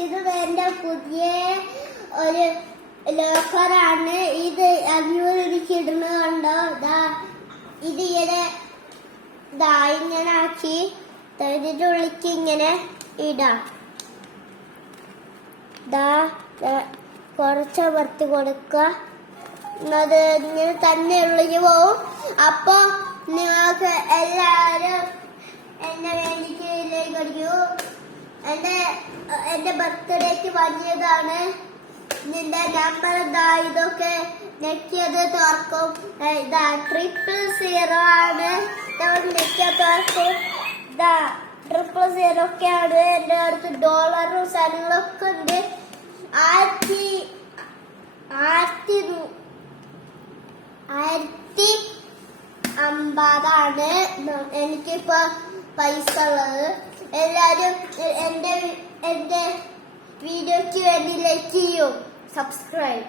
ഇത് എന്റെ പുതിയ ഒരു ലോക്കറാണ്. ഇത് 500 എനിക്ക് ഇടുന്നത് കണ്ടോ. ഇത് ഇങ്ങനെ ആക്കി ഇതിന്റെ ഉള്ളിക്ക് ഇങ്ങനെ ഇടാം. കുറച്ച് വറുത്ത് കൊടുക്കുക. അത് ഇങ്ങനെ തന്നെ ഉള്ളിക്ക് പോവും. അപ്പൊ നിങ്ങൾക്ക് എല്ലാവരും എന്നെ വേണ്ടിക്ക് ലൈക്ക് അടിക്കൂ. എന്റെ ബർത്ത്ഡേക്ക് വാങ്ങിയതാണ്. നിന്റെ നമ്പർ ഇതൊക്കെ നെക്കിയത് തുറക്കും. 000 ആണ്. നെക്കിയത് തുറക്കും. 000 ഒക്കെയാണ്. എന്റെ അടുത്ത് ഡോളറും സാധനങ്ങളൊക്കെ ഉണ്ട്. 1050 എനിക്കിപ്പോ പൈസ ഉള്ളത്. എല്ലാരും എന്റെ വീഡിയോക്ക് വേണ്ടി ലൈക്ക് ചെയ്യൂ, സബ്സ്ക്രൈബ്.